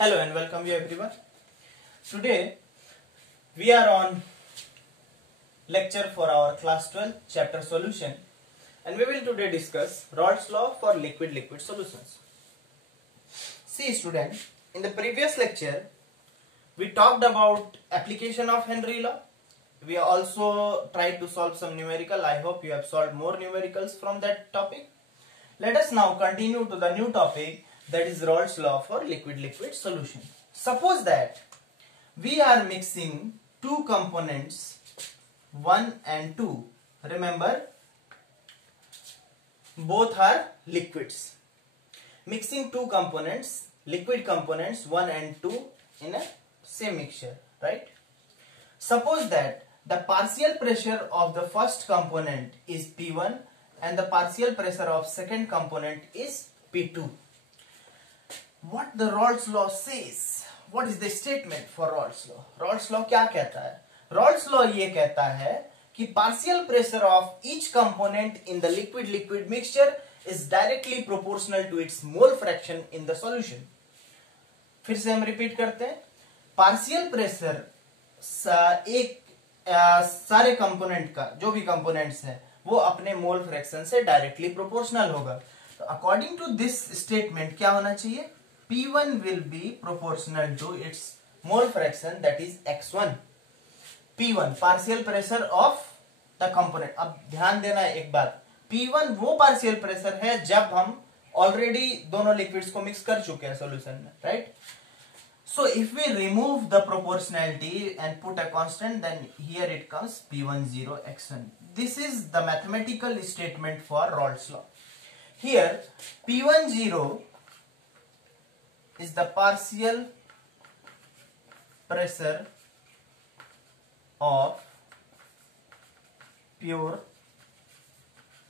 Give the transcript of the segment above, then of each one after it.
Hello and welcome you everyone. Today we are on lecture for our class 12 chapter solution, and we will today discuss Raoult's law for liquid solutions. See student, in the previous lecture we talked about application of Henry law. We also tried to solve some numerical. I hope you have solved more numericals from that topic. Let us now continue to the new topic, that is Raoult's law for liquid solution. Suppose that we are mixing two components 1 and 2. Remember, both are liquids. Mixing two components, liquid components 1 and 2 in a same mixture, right? Suppose that the partial pressure of the first component is P1 and the partial pressure of second component is P2. What the Raoult's law says? What is the statement for Raoult's law? Raoult's law क्या कहता है? Raoult's law ये कहता है कि partial pressure of each component in the liquid mixture is directly proportional to its mole fraction in the solution. फिर से हम रिपीट करते हैं. पार्शियल प्रेशर सारे कंपोनेंट का, जो भी कंपोनेंट्स है, वो अपने मोल फ्रैक्शन से डायरेक्टली प्रोपोर्शनल होगा. तो अकॉर्डिंग टू दिस स्टेटमेंट क्या होना चाहिए? P1 will be proportional to its mole fraction, that is x1. P1 partial pressure of the component. अब ध्यान देना है एक बात, P1 वो पार्शियल प्रेशर है जब हम ऑलरेडी दोनों लिक्विड्स को मिक्स कर चुके हैं सॉल्यूशन में, right? So if we remove the proportionality and put a constant, then here it comes P10 x1. This is the mathematical statement for Raoult's law. Here P10 is the partial pressure of pure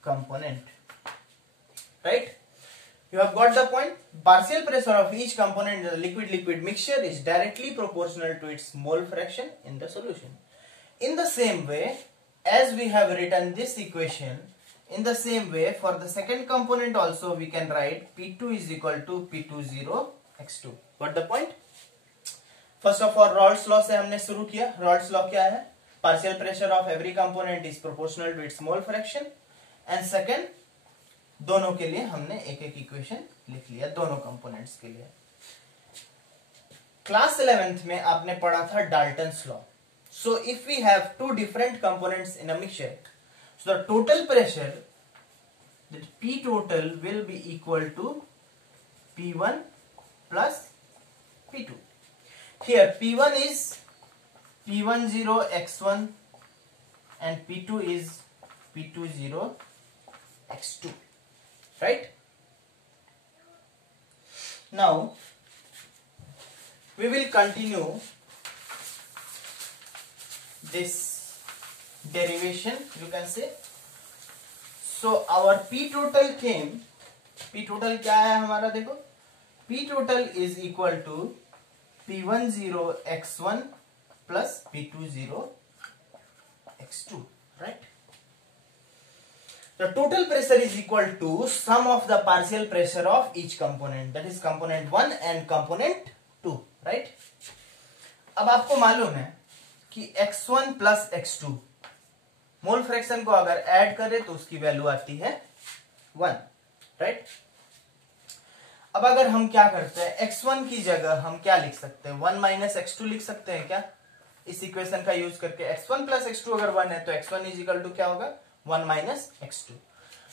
component, right? You have got the point. Partial pressure of each component in the liquid mixture is directly proportional to its mole fraction in the solution. In the same way as we have written this equation, in the same way for the second component also we can write P2 is equal to P20 x2. Got the point? First of all, Raoult's law से हमने शुरू किया. Raoult's law क्या है? Partial pressure of every component is proportional to its mole fraction. And second, दोनों के लिए हमने एक एक इक्वेशन लिख लिया, दोनों कंपोनेंट्स के लिए. क्लास 11th में आपने पढ़ा था Dalton's law. So if we have two different components in a mixture, so the total pressure, that P total will be equal to P1 plus P2. Here P1 is P10 x1 and P2 is P20 x2. Right? Now we will continue this derivation, you can say. So our P total came, P total क्या है हमारा? देखो, P total is equal to P10 x1 plus P20 x2, right? The total pressure is equal to sum of the partial pressure of each component, that is component 1 and component 2, right? अब आपको मालूम है कि x1 plus x2 mole fraction को अगर add करें तो उसकी वैल्यू आती है 1, राइट? अब अगर हम क्या करते हैं, x1 की जगह हम क्या लिख सकते हैं? 1 minus x2 लिख सकते हैं क्या? इस इक्वेशन का यूज करके x1 plus x2 अगर 1 है तो x1 इज इक्वल टू क्या होगा? 1 minus x2.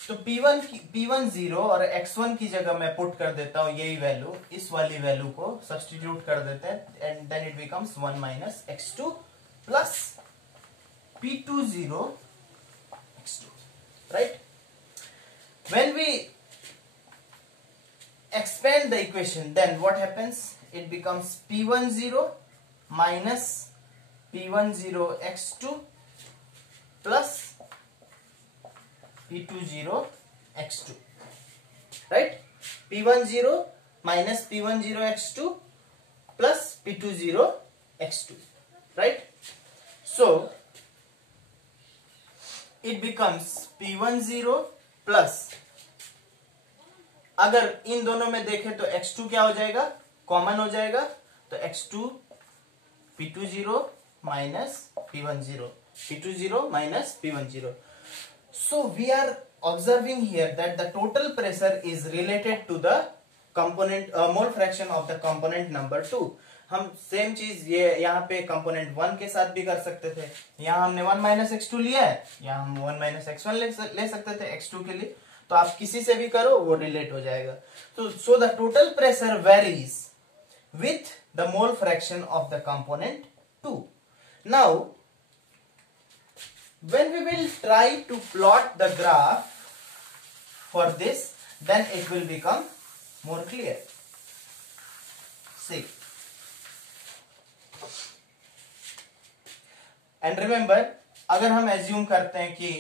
तो P10 और x1 की जगह मैं पुट कर देता हूं यही वैल्यू, इस वाली वैल्यू को सब्स्टिट्यूट कर देते हैं, and then it becomes 1 minus x2 plus P20 x2, right? When we expand the equation, then what happens? It becomes P10 minus P10 x2 plus P20 x2, right? P10 minus P10 x2 plus P20 x2, right? So it becomes P10 plus, अगर इन दोनों में देखें तो x2 क्या हो जाएगा? Common हो जाएगा, तो x2 P20 minus P10, P20 minus P10. So we are observing here that the total pressure is related to the component mole fraction of the component number 2. हम सेम चीज ये यहाँ पे कंपोनेंट 1 के साथ भी कर सकते थे, यहाँ हमने 1 माइनस x2 लिया है, यहाँ हम 1 माइनस x1 ले सकते थे x2 के लिए, तो आप किसी से भी करो वो रिलेट हो जाएगा. तो सो the total pressure varies with the mole fraction of the component 2. Now when we will try to plot the graph for this, then it will become more clear. See, and remember, अगर हम assume करते हैं कि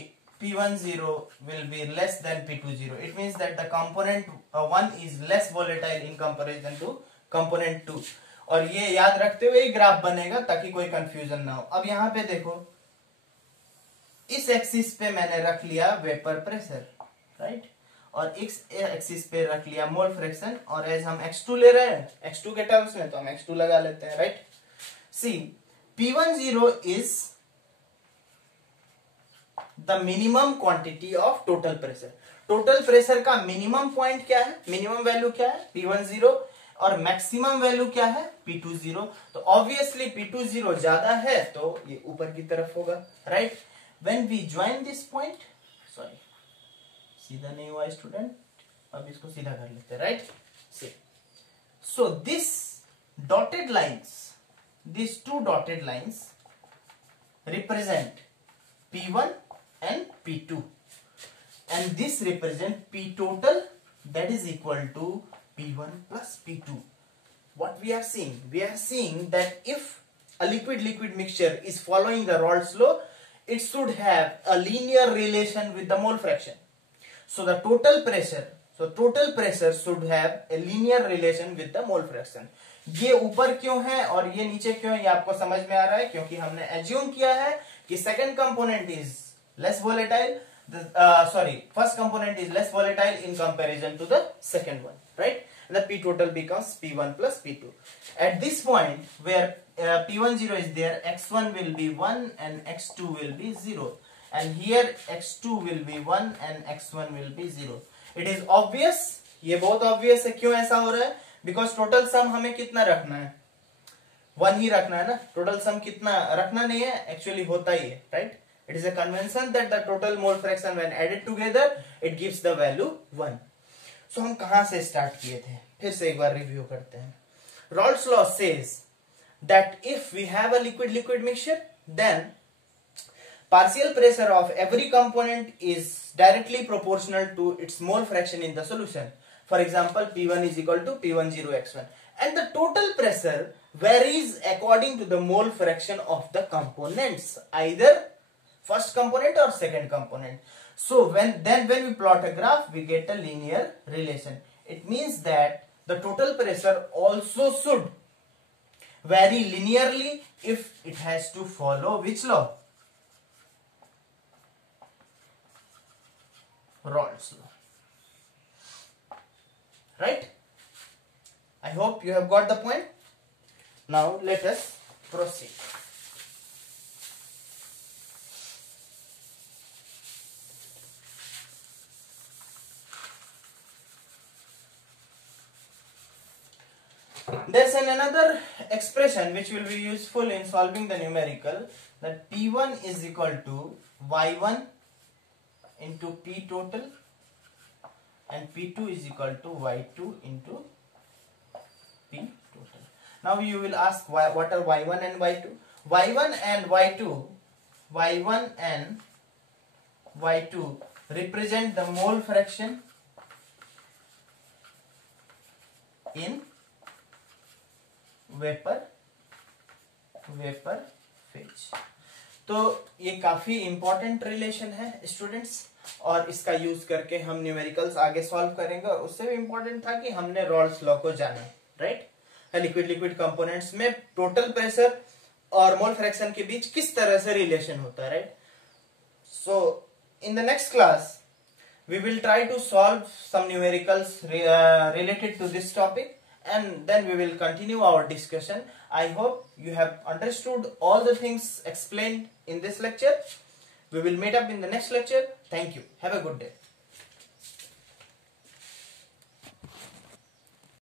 P10 will be less than P20, it means that the component 1 is less volatile in comparison to component 2. और ये याद रखते हुए ही ग्राफ बनेगा ताकि कोई कंफ्यूजन ना हो. अब यहाँ पे देखो, इस एक्सिस पे मैंने रख लिया वेपर प्रेशर, राइट, और इस एक्सिस पे रख लिया मोल फ्रैक्शन, और एज हम x2 ले रहे हैं x2 के टर्म्स में, तो हम x2 लगा लेते हैं, right. See, P10 is the minimum quantity of total pressure. Total pressure का मिनिमम पॉइंट क्या है, मिनिमम वैल्यू क्या है P10, और मैक्सिमम वैल्यू क्या है P20. तो ऑब्वियसली P20 ज्यादा है तो ये ऊपर की तरफ होगा, right. When we join this point, sorry, सीधा नहीं हुआ स्टूडेंट, अब इसको सीधा कर लेते हैं, right. See, so this dotted lines, these two dotted lines represent P1 and P2, and this represent P total, that is equal to P1 plus P2. What we are seeing? We are seeing that if a liquid mixture is following the Raoult's law, it should have a linear relation with the mole fraction. So the total pressure should have a linear relation with the mole fraction. ये ऊपर क्यों है और ये नीचे क्यों है, ये आपको समझ में आ रहा है, क्योंकि हमने assume किया है कि second component is less volatile, first component is less volatile in comparison to the second one, right? And the P total becomes P1 plus P2. At this point where P10 is there, x1 will be 1 and x2 will be 0, and here x2 will be 1 and x1 will be 0. It is obvious, ये बहुत obvious है. क्यों ऐसा हो रहा है? Because total sum हमें कितना रखना है, 1 ही रखना है ना. total sum कितना रखना नहीं है, actually होता ही है, right? It is a convention that the total mole fraction when added together it gives the value 1. So हम कहां से स्टार्ट किए थे, फिर से एक बार रिव्यू करते हैं. Raoult's law says that if we have a liquid mixture, then partial pressure of every component is directly proportional to its mole fraction in the solution. For example, P1 is equal to P10 x1, and the total pressure varies according to the mole fraction of the components, either first component or second component. So when we plot a graph, we get a linear relation. It means that the total pressure also should vary linearly if it has to follow which law? Raoult's law. Right? I hope you have got the point. Now let us proceed. There's another expression which will be useful in solving the numerical, that P1 is equal to Y1 into P total and P2 is equal to Y2 into P total. Now you will ask what are Y1 and Y2? Y1 and Y2 represent the mole fraction in vapour phase. तो ये काफी important relation है students, और इसका use करके हम numericals आगे solve करेंगे. और उससे भी इंपॉर्टेंट था कि हमने रॉल्स लॉ को जाना, राइट. लिक्विड कंपोनेंट्स में टोटल प्रेशर और मोल फ्रैक्शन के बीच किस तरह से रिलेशन होता है, right. So in the next class we will try to solve some numericals related to this topic, and then we will continue our discussion. I hope you have understood all the things explained in this lecture. We will meet up in the next lecture. Thank you. Have a good day.